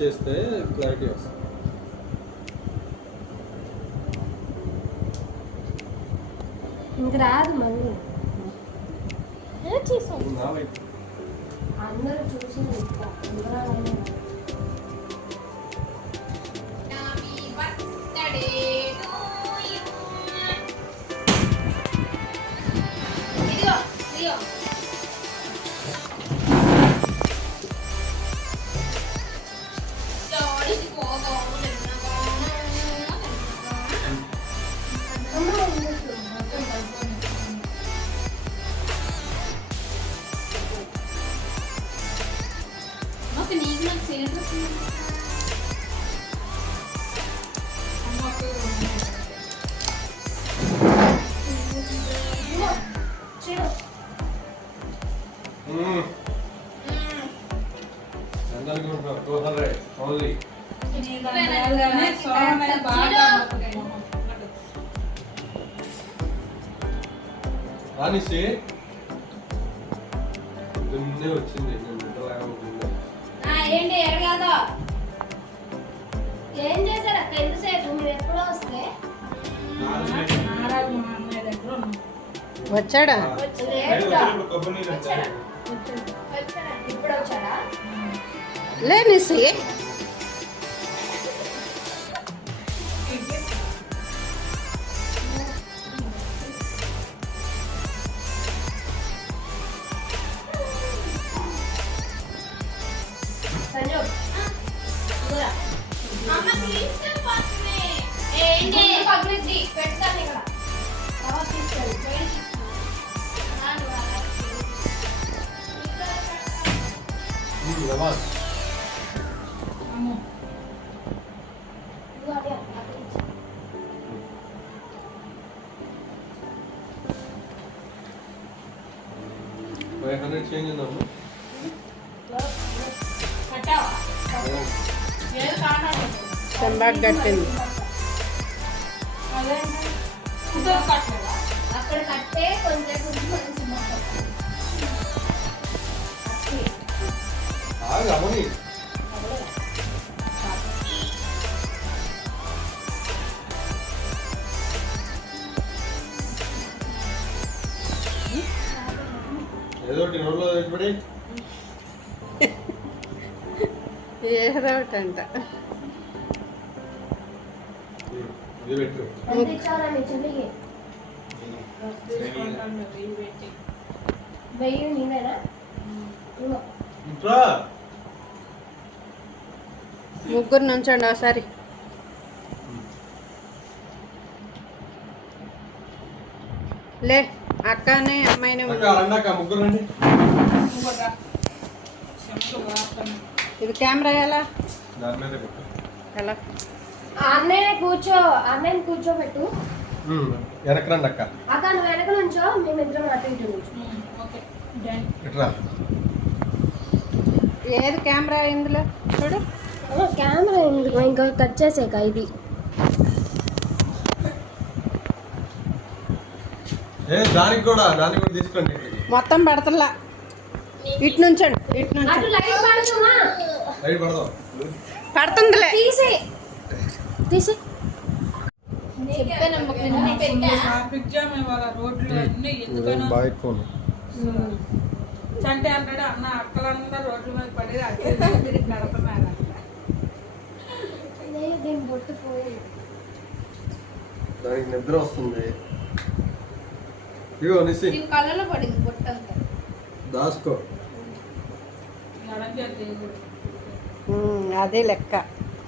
చేస్తే క్లారిటీ వస్తుంది. ఇంక రాదు మళ్ళీ అందరూ చూసి రానిసి వచ్చింది. ఏంటి ఎరగాదో ఏం చేశారు అక్క ఎంతసేపు మీరు ఎప్పుడో వస్తే వచ్చాడా ఇప్పుడు వచ్చాడా లేనిసి పెడతాను ఇక్కడ చేంజ్ ఉందమ్మా. చెంబాకు కట్టింది. అక్కడ కట్టే కొంచెం రమణి ఏదో ఒకటి నోట్లో పెట్టుబడి ఏదో ఒకటి అంట. ఇది పెట్టు. ముగ్గురు నుంచండి ఒకసారి. లే అక్కనే అమ్మాయిని ముగ్గురు రండి. ఇది కెమెరా ఎలా దాని మీద పెట్టు. ఎలా అన్నయ్య కూర్చోబెట్టు. వెనక రండి అక్క. అక్క నువ్వు వెనక నుంచో మేమిద్దరం అటు ఇటు ఇట్రా. ఏది కెమెరా ఇందులో చూడు. కెమెరా ఎందుకు ఇంకా కట్ చేసాక ఇది దానికి కూడా తీసుకోండి. మొత్తం పడతలా. ఇటు నుంచండి. ఇటు నుంచి లైట్ పడదాం. పడుతుందిలే. తీసి చంటే అంటాడు అన్న అక్కలందరూ రోడ్ల మీద పడి నడుపుతున్నారు. దానికి నిద్ర వస్తుంది. ఇగో నిసి కళ్ళలో పడింది పొట్టంతా. దాసుకో. అదే లెక్క.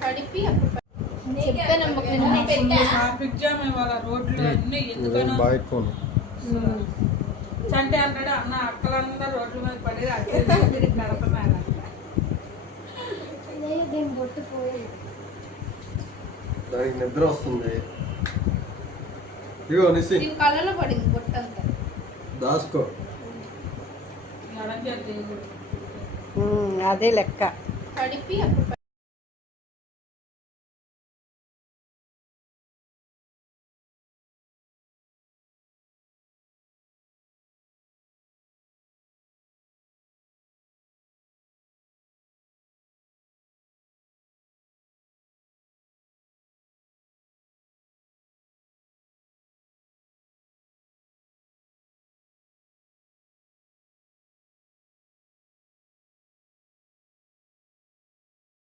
కడిపి రోడ్లు అన్ని ఎందుకనో చంటే అంటాడు అన్న అక్కలందరూ రోడ్ల మీద పడి నడుపుతున్నారు. దానికి నిద్ర వస్తుంది. ఇగో నిసి కళ్ళలో పడింది పొట్టంతా. దాసుకో. అదే లెక్క. కడిపి